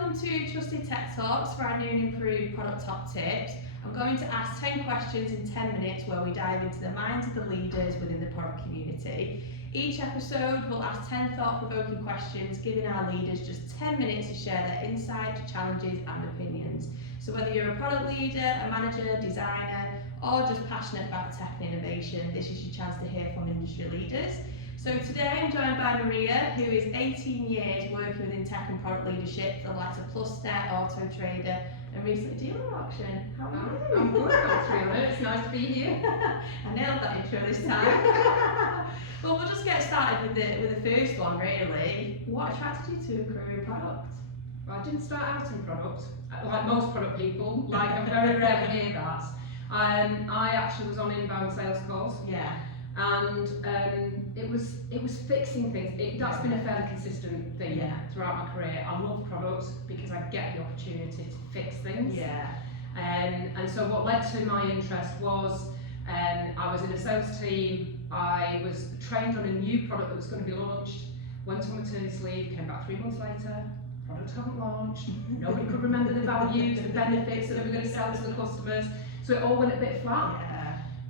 welcome to Trusted Tech Talks for our new and improved product top tips. I'm going to ask 10 questions in 10 minutes where we dive into the minds of the leaders within the product community. Each episode will ask 10 thought-provoking questions, giving our leaders just 10 minutes to share their insights, challenges and opinions. So whether you're a product leader, a manager, designer, or just passionate about tech and innovation, this is your chance to hear from industry leaders. So today I'm joined by Maria, who is 18 years working within tech and product leadership for the likes of PlusNet, Auto Trader and recently Dealer Auction. How are you? I'm good, thanks Riana. It's nice to be here. I nailed that intro this time. Well, we'll just get started with the first one really. What attracted you to a career in product? Well, I didn't start out in product, like most product people, like I very rarely hear that. I actually was on inbound sales calls. Yeah. And it was fixing things. That's been a fairly consistent thing throughout my career. I love products because I get the opportunity to fix things. Yeah. And so what led to my interest was I was in a sales team. I was trained on a new product that was going to be launched. Went on maternity leave, came back 3 months later. Product hadn't launched. Nobody could remember the values, the benefits that they were going to sell to the customers. So it all went a bit flat. Yeah.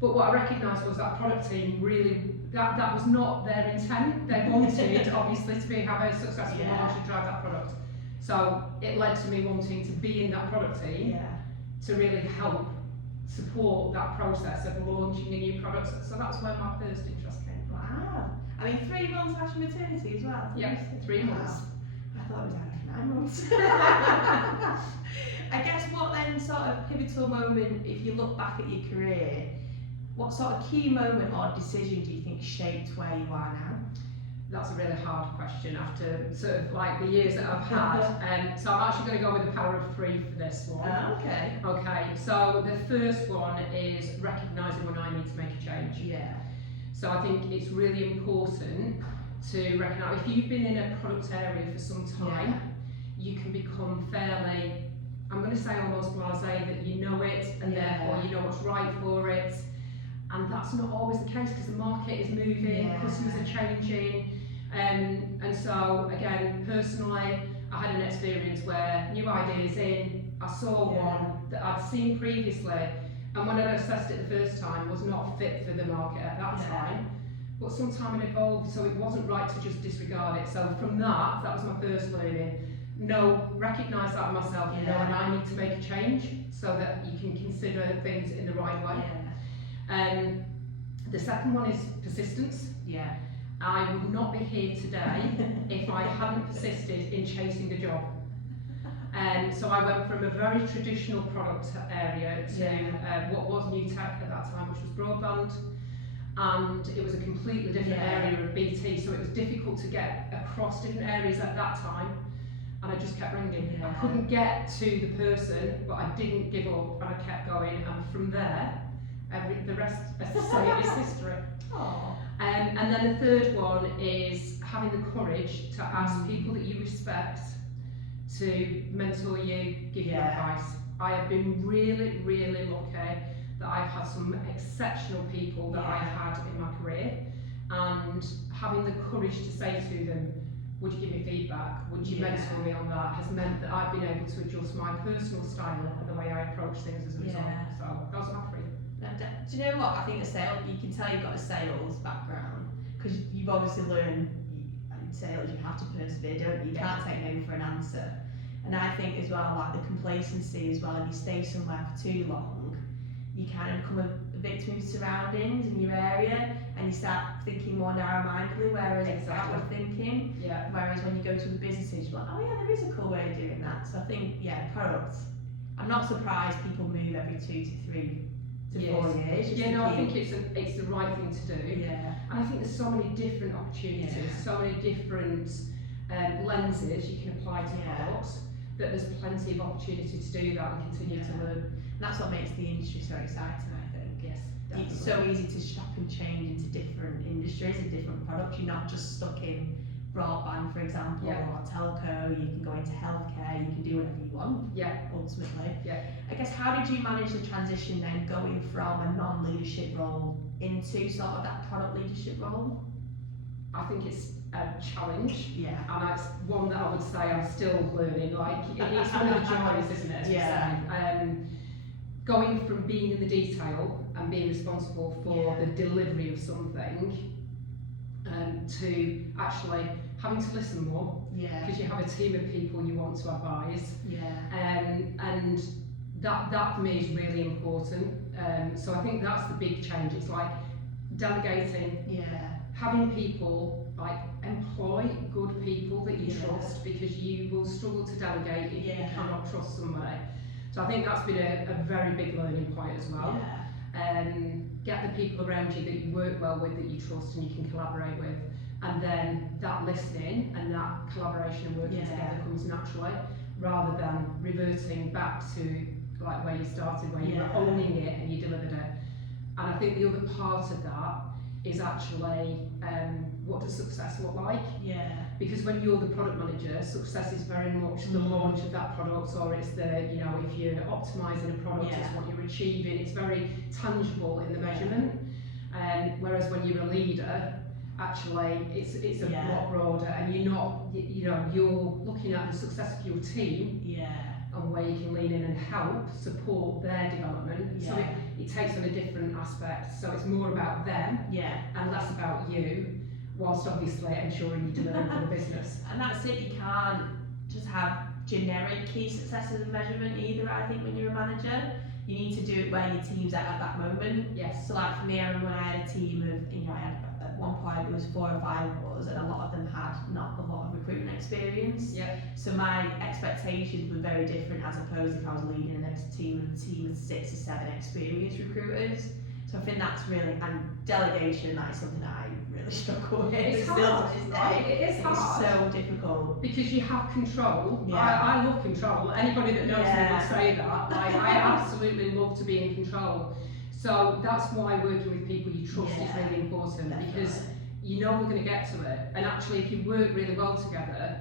But what I recognised was that product team really, that was not their intent. They wanted, obviously, to have a successful launch and drive that product. So it led to me wanting to be in that product team to really help support that process of launching a new product. So that's where my first interest came from. Wow. I mean, 3 months after maternity as well? Yeah, 3 months. I thought it was after 9 months. I guess what then sort of pivotal moment, if you look back at your career, what sort of key moment or decision do you think shaped where you are now? That's a really hard question after sort of like the years that I've had. So I'm actually going to go with the power of 3 for this one. Okay. Okay, so the first one is recognising when I need to make a change. Yeah. So I think it's really important to recognise, if you've been in a product area for some time, you can become fairly, I'm going to say almost blasé, that you know it and therefore you know what's right for it. And that's not always the case because the market is moving, customers are changing. And so again, personally, I had an experience where new ideas in, I saw one that I'd seen previously, and when I assessed it the first time was not fit for the market at that time. But some time it evolved, so it wasn't right to just disregard it. So from that was my first learning. Recognise that in myself, and I need to make a change so that you can consider things in the right way. The second one is persistence. Yeah. I would not be here today if I hadn't persisted in chasing a job. So I went from a very traditional product area to what was new tech at that time, which was broadband, and it was a completely different area of BT, so it was difficult to get across different areas at that time, and I just kept ringing. I couldn't get to the person, but I didn't give up, and I kept going, and from there, the rest, as I say, is history. And then the third one is having the courage to ask people that you respect to mentor you, give you advice. I have been really, really lucky that I've had some exceptional people that I've had in my career, and having the courage to say to them, would you give me feedback, would you mentor me on that, has meant that I've been able to adjust my personal style and the way I approach things as a result. So those are my 3. Do you know what? I think you can tell you've got a sales background because you've obviously learned in sales you have to persevere, don't you? You can't take no for an answer. And I think as well, like the complacency as well, if you stay somewhere for too long, you kind of become a victim of your surroundings in your area and you start thinking more narrow-mindedly, whereas it's outward thinking. Yeah. Whereas when you go to the businesses, you're like, oh yeah, there is a cool way of doing that. So I think, products. I'm not surprised people move every 2 to 3 to 4 years. I think it's the right thing to do. Yeah. And I think there's so many different opportunities, so many different lenses you can apply to products, that there's plenty of opportunity to do that and continue to learn. And that's what makes the industry so exciting, I think. Yes, definitely. It's so easy to shop and change into different industries and different products. You're not just stuck in broadband, for example, or telco. You can go into healthcare, you can do whatever you want, ultimately. I guess, how did you manage the transition then, going from a non-leadership role into sort of that product leadership role? I think it's a challenge, Yeah. and it's one that I would say I'm still learning. Like it's one of the joys, isn't it? As we say. Going from being in the detail and being responsible for the delivery of something, to actually having to listen more, because you have a team of people you want to advise, and that for me is really important. So I think that's the big change. It's like delegating, having people, like employ good people that you trust, because you will struggle to delegate if you cannot trust somebody. So I think that's been a very big learning point as well. Get the people around you that you work well with, that you trust and you can collaborate with, and then that listening and that collaboration and working together comes naturally, rather than reverting back to like where you started, where you were owning it and you delivered it. And I think the other part of that is actually what does success look like? Because when you're the product manager, success is very much the launch of that product, or it's the, you know, if you're optimising a product, it's what you're achieving. It's very tangible in the measurement. Whereas when you're a leader, actually it's a lot broader, and you're not, you know, you're looking at the success of your team and where you can lean in and help support their development. So it takes on a different aspect. So it's more about them and less about you, whilst obviously ensuring you deliver for the business. And that's it, you can't just have generic key successes and measurement either, I think, when you're a manager. You need to do it where your team's at that moment. So like for me, I remember when I had a team of, you know, I had, at one point it was 4 or 5 of us, and a lot of them had not a lot of recruitment experience. So my expectations were very different, as opposed if I was leading a team of 6 or 7 experienced recruiters. So I think that's really, and delegation, that is something that I really struggle with. It's still hard, to this right? day. It is hard. It's so difficult. Because you have control. I love control. Anybody that knows me would say that. Like, I absolutely love to be in control. So that's why working with people you trust is really important, because you know we're going to get to it. And actually, if you work really well together,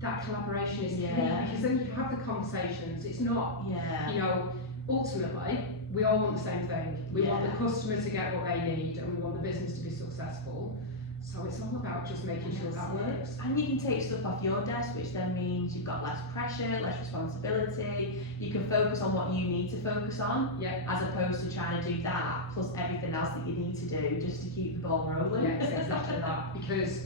that collaboration is key, because then you can have the conversations. It's not, you know, ultimately, we all want the same thing. We want the customer to get what they need, and we want the business to be successful. So it's all about just making sure that works. And you can take stuff off your desk, which then means you've got less pressure, less responsibility. You can focus on what you need to focus on, as opposed to trying to do that plus everything else that you need to do just to keep the ball rolling. It's exactly that. Because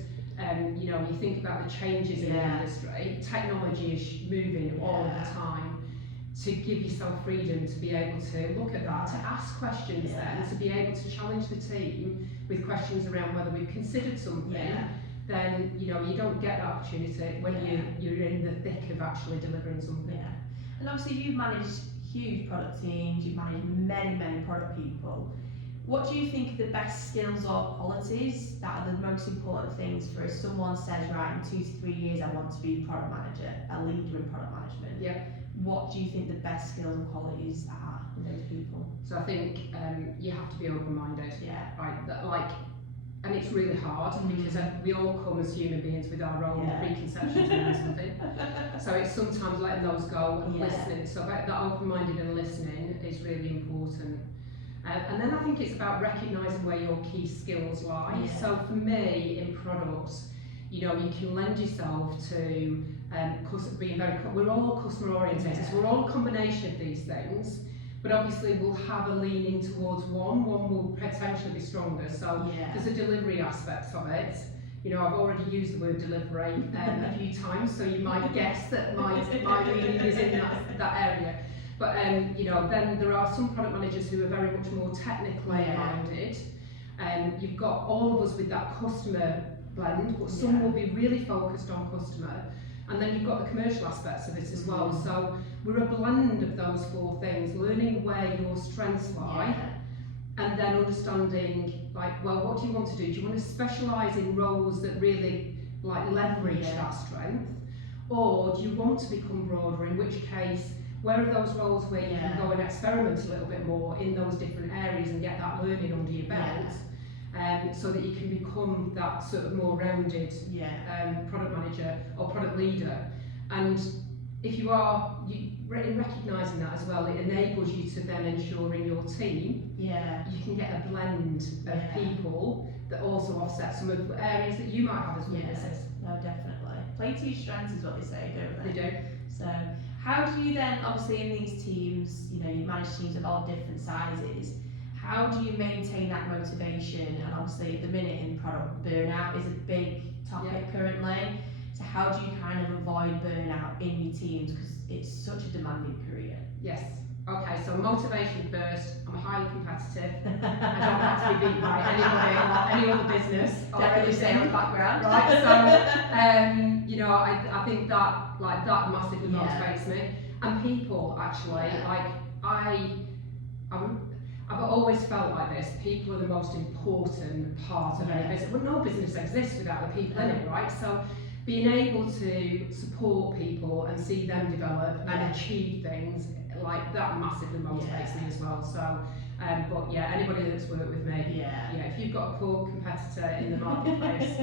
you know, you think about the changes in the industry, technology is moving all the time. To give yourself freedom to be able to look at that, to ask questions then, to be able to challenge the team with questions around whether we've considered something, then, you know, you don't get that opportunity when you're in the thick of actually delivering something. And obviously you've managed huge product teams, you've managed many product people. What do you think are the best skills or qualities that are the most important things for if someone says, right, in 2 to 3 years I want to be a product manager, a leader in product management? What do you think the best skills and qualities are in those people? So I think you have to be open-minded. Right? And it's really hard because we all come as human beings with our own preconceptions around something. So it's sometimes letting those go and listening. So that open-minded and listening is really important. And then I think it's about recognising where your key skills lie. So for me, in products, you know, you can lend yourself to being we're all customer oriented, so we're all a combination of these things, but obviously we'll have a leaning towards one will potentially be stronger. So there's a delivery aspect of it. You know, I've already used the word delivery a few times, so you might guess that my leaning is in that area. But you know, then there are some product managers who are very much more technically minded, and you've got all of us with that customer blend, but some will be really focused on customer, and then you've got the commercial aspects of it as well. So we're a blend of those 4 things, learning where your strengths lie, and then understanding, like, well, what do you want to do? Do you want to specialise in roles that really like leverage that strength, or do you want to become broader, in which case where are those roles where you can go and experiment a little bit more in those different areas and get that learning under your belt, so that you can become that sort of more rounded product manager or product leader. And if you are, in recognising that as well, it enables you to then ensure in your team you can get a blend of people that also offset some of the areas that you might have as weaknesses. No, definitely. Play to your strengths is what they say, don't they? They do. So, how do you then, obviously in these teams, you manage teams of all different sizes, how do you maintain that motivation? And obviously at the minute in product, burnout is a big topic currently. So how do you kind of avoid burnout in your teams, because it's such a demanding career? Yes. Okay, so motivation first. I'm highly competitive. I don't have to be beat by any other business. Definitely sales background. Right, so I think that that massively motivates me. And people actually, I've always felt like this. People are the most important part of any business. Well, no business exists without the people in it, right? So being able to support people and see them develop and achieve things like that massively motivates me as well. So, but yeah, anybody that's worked with me, if you've got a poor competitor in the marketplace,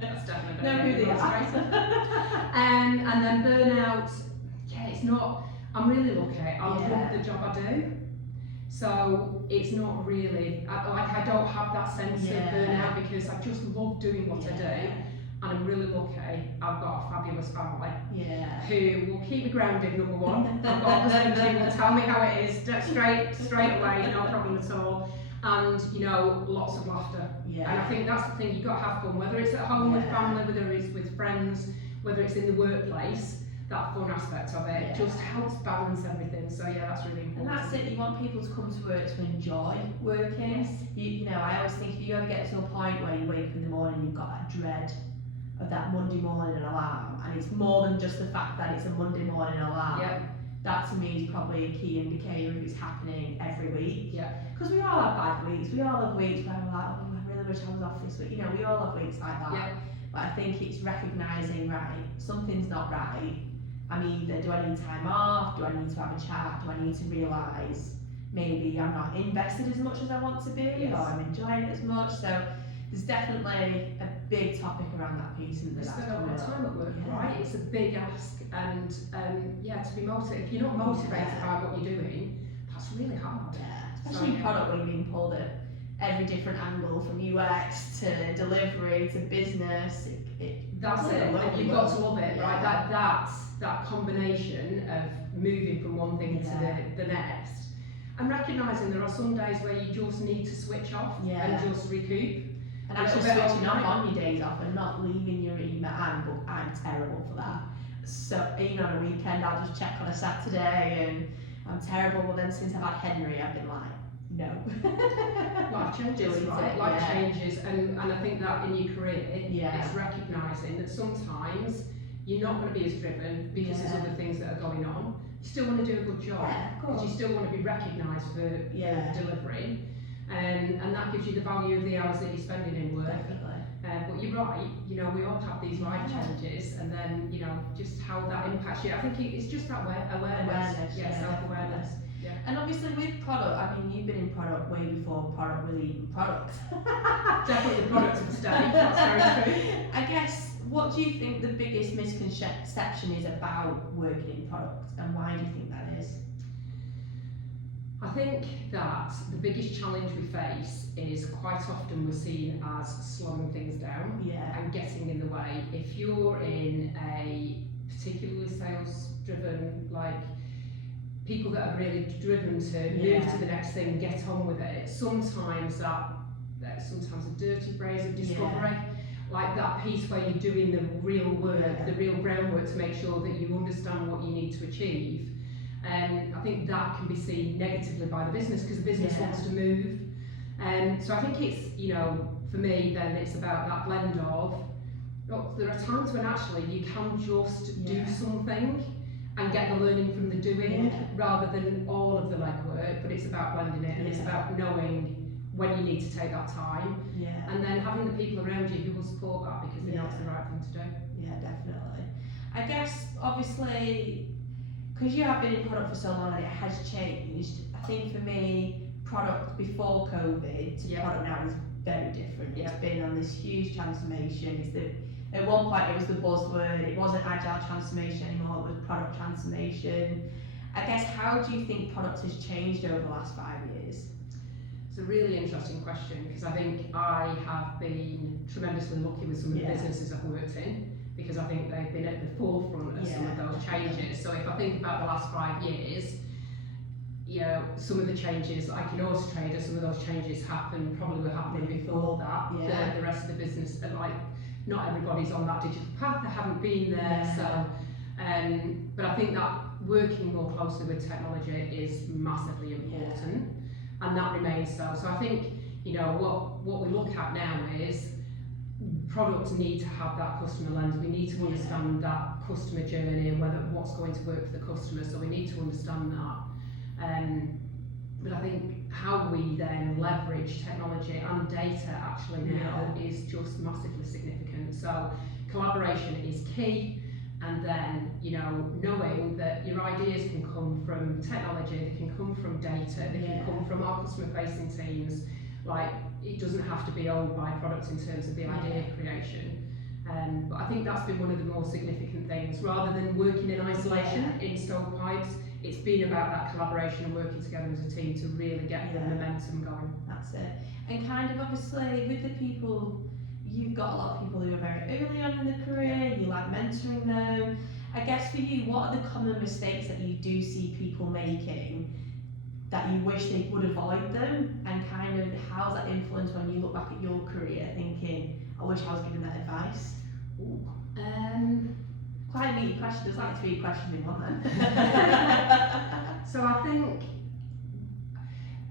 that's definitely going to be a motivator. And then burnout, it's not. I'm really lucky. I love the job I do. So it's not really, I don't have that sense of burnout because I just love doing what I do, and I'm really lucky. I've got a fabulous family who will keep me grounded, number one. I've got a husband who will tell me how it is straight away, no problem at all. And lots of laughter. And I think that's the thing, you've got to have fun, whether it's at home with family, whether it's with friends, whether it's in the workplace. That fun aspect of it just helps balance everything. So that's really important. And that's it. You want people to come to work to enjoy working. I always think if you ever get to a point where you wake up in the morning, you've got that dread of that Monday morning alarm, and it's more than just the fact that it's a Monday morning alarm. That to me is probably a key indicator if it's happening every week. Because we all have bad weeks. We all have weeks where we're like, oh, I really wish I was off this week. We all have weeks like that. But I think it's recognising, right, something's not right. Either do I need time off, do I need to have a chat, do I need to realise maybe I'm not invested as much as I want to be, or I'm enjoying it as much. So there's definitely a big topic around that piece. And that's coming up. Time at work, right? It's a big ask, and to be motivated. If you're not motivated by what you're doing, that's really hard. Especially in product where you're being pulled at every different angle, from UX to delivery to business. That's it. You've got to love it, right? That combination of moving from one thing to the next, and recognising there are some days where you just need to switch off and just recoup. And actually switching off on your days off and not leaving your email. I'm terrible for that. So even on a weekend, I'll just check on a Saturday, and I'm terrible. But then since I've had Henry, I've been like, no. Life changes, right? Life changes, and I think that in your career, it's recognising that sometimes you're not going to be as driven because there's other things that are going on. You still want to do a good job because you still want to be recognised for delivering, and that gives you the value of the hours that you're spending in work. But you're right, we all have these life changes, and then just how that impacts you. I think it's just that awareness, self-awareness. And obviously with product, you've been in product way before product was even product. Definitely the product of today, that's very true. I guess, what do you think the biggest misconception is about working in product, and why do you think that is? I think that the biggest challenge we face is quite often we're seen as slowing things down and getting in the way. If you're in a particularly sales-driven, people that are really driven to move to the next thing and get on with it, sometimes sometimes a dirty phrase of discovery, like that piece where you're doing the real work, the real groundwork to make sure that you understand what you need to achieve. I think that can be seen negatively by the business because the business wants to move. So I think it's, for me then it's about that blend of, look, there are times when actually you can just do something and get the learning from the doing rather than all of the legwork, but it's about blending it, and it's about knowing when you need to take that time, and then having the people around you who will support that because they know it's the right thing to do. Yeah, definitely. I guess obviously because you have been in product for so long and it has changed, I think for me product before COVID to product now is very different. It's been on this huge transformation. At one point it was the buzzword, it wasn't agile transformation anymore, it was product transformation. I guess, how do you think product has changed over the last 5 years? It's a really interesting question, because I think I have been tremendously lucky with some of the businesses I've worked in, because I think they've been at the forefront of some of those changes. So if I think about the last 5 years, you know, some of the changes, like in Auto Trader, some of those changes probably were happening before that. The rest of the business, like, not everybody's on that digital path, they haven't been there. So, but I think that working more closely with technology is massively important, and that remains so. So I think, you know, what we look at now is products need to have that customer lens. We need to understand that customer journey and what's going to work for the customer. So we need to understand that. But I think how we then leverage technology and data actually now is just massively significant. So collaboration is key, and then, you know, knowing that your ideas can come from technology, they can come from data, they can come from our customer facing teams. Like, it doesn't have to be owned by products in terms of the idea creation. But I think that's been one of the more significant things. Rather than working in isolation in stovepipes, it's been about that collaboration and working together as a team to really get the momentum going. That's it. And kind of obviously with the people, you've got a lot of people who are very early on in their career, you like mentoring them. I guess for you, what are the common mistakes that you do see people making that you wish they would avoid them, and kind of how's that influence when you look back at your career thinking, I wish I was given that advice? Quite a meaty question, there's like 3 questions in one then. So I think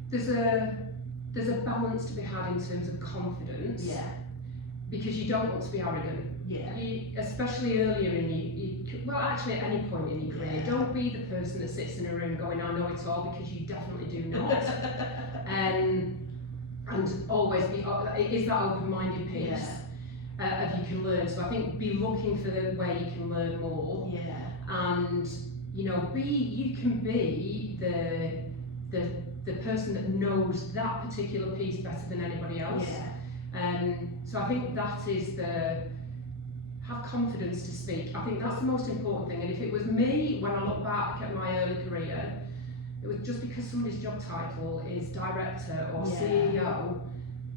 there's a balance to be had in terms of confidence, because you don't want to be arrogant. Especially earlier in well, actually at any point in your career, don't be the person that sits in a room going, I know it all, because you definitely do not. And always be, it is that open-minded piece of you can learn. So I think be looking for the way you can learn more. And, you know, you can be the person that knows that particular piece better than anybody else. So I think that is have confidence to speak. I think that's the most important thing. And if it was me, when I look back at my early career, it was just because somebody's job title is director or CEO,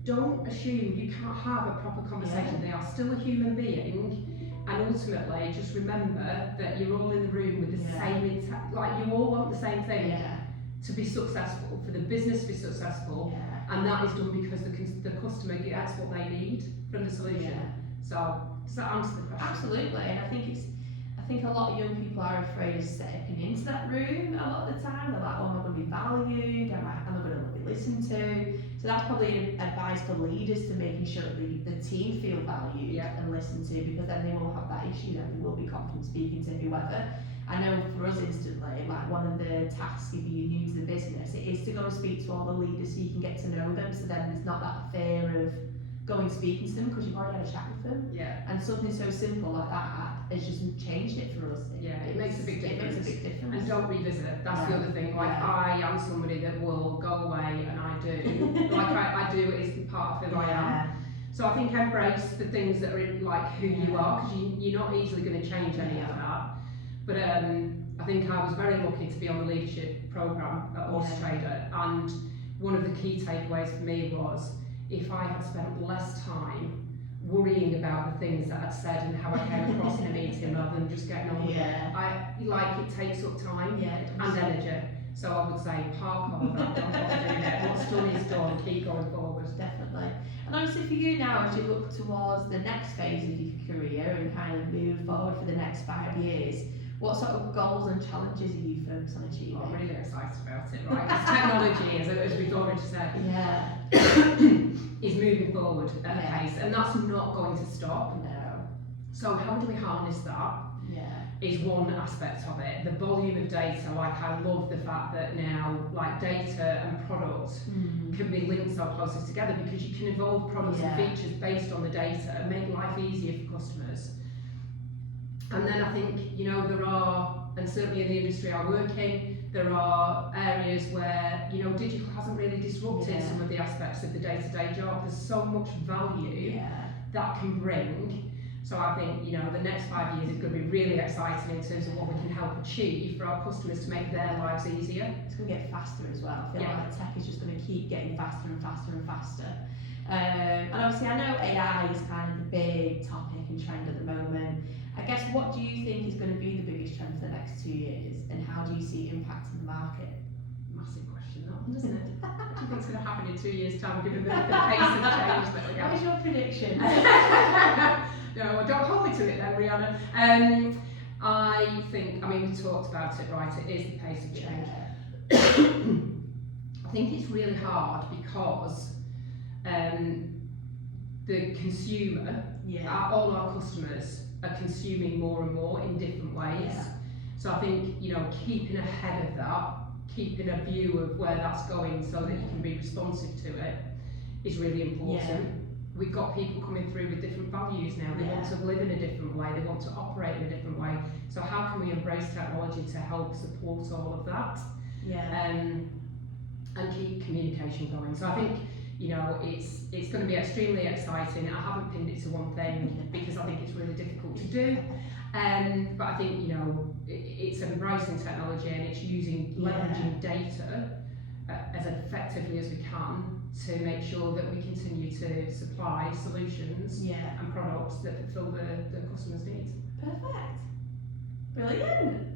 don't assume you can't have a proper conversation. They are still a human being, and ultimately just remember that you're all in the room with the same intent, like you all want the same thing to be successful, for the business to be successful, and that is done because the customer gets what they need from the solution. So does that answer the question? Absolutely, and I think a lot of young people are afraid of stepping into that room a lot of the time. They're like, oh, am I going to be valued? Am I going to be listened to? So that's probably advice for leaders, to making sure that the team feel valued and listened to, because then they won't have that issue, that they will be confident speaking to whoever. I know for us instantly, like one of the tasks if you're new to the business, it is to go and speak to all the leaders so you can get to know them, so then there's not that fear of going speaking to them because you've already had a chat with them. And something so simple like that has just changed it for us. It makes a big difference. It makes a big difference. And don't revisit. That's the other thing. Like I am somebody that will go away, and I do. Like I do, it's part of who I am. So I think embrace the things that are like who you are, because you're not easily going to change any of that. But I think I was very lucky to be on the leadership programme at Auto Trader, and one of the key takeaways for me was, if I had spent less time worrying about the things that I'd said and how I came across in a meeting rather than just getting on with it, it takes up time and energy. So I would say park all of that, don't bother doing it. What's done is done, keep going forward. Definitely. And obviously for you now, as you look towards the next phase of your career and kind of move forward for the next 5 years, what sort of goals and challenges are you focused on achieving? I'm really excited about it, right? Because technology, as we've already said, is moving forward at a pace, and that's not going to stop. No. So how do we harness that? Is one aspect of it. The volume of data, like I love the fact that now, like data and products can be linked so closely together, because you can evolve products and features based on the data and make life easier for customers. And then I think, you know, there are, and certainly in the industry I work in, there are areas where, you know, digital hasn't really disrupted some of the aspects of the day-to-day job. There's so much value that can bring. So I think, you know, the next 5 years is going to be really exciting in terms of what we can help achieve for our customers to make their lives easier. It's going to get faster as well. I feel Yeah. like tech is just going to keep getting faster and faster and faster. And obviously I know AI is kind of the big topic and trend at the moment. I guess what do you think is going to be the biggest trend for the next 2 years, and how do you see it impacting the market? Massive question, that one, isn't it? What do you think's going to happen in 2 years' time, given the pace of change that we're What going? is your prediction? No, don't hold me to it then, Rihanna. I think, I mean, we talked about it, right? It is the pace of change. I think it's really hard because the consumer, all our customers, are consuming more and more in different ways. Yeah. So I think, you know, keeping ahead of that, keeping a view of where that's going so that you can be responsive to it is really important. Yeah. We've got people coming through with different values now. They want to live in a different way, they want to operate in a different way. So how can we embrace technology to help support all of that? And keep communication going. So I think, you know, it's going to be extremely exciting. I haven't pinned it to one thing because I think it's really difficult to do. But I think, you know, it's embracing technology and it's leveraging data as effectively as we can to make sure that we continue to supply solutions and products that fulfil the customer's needs. Perfect. Brilliant.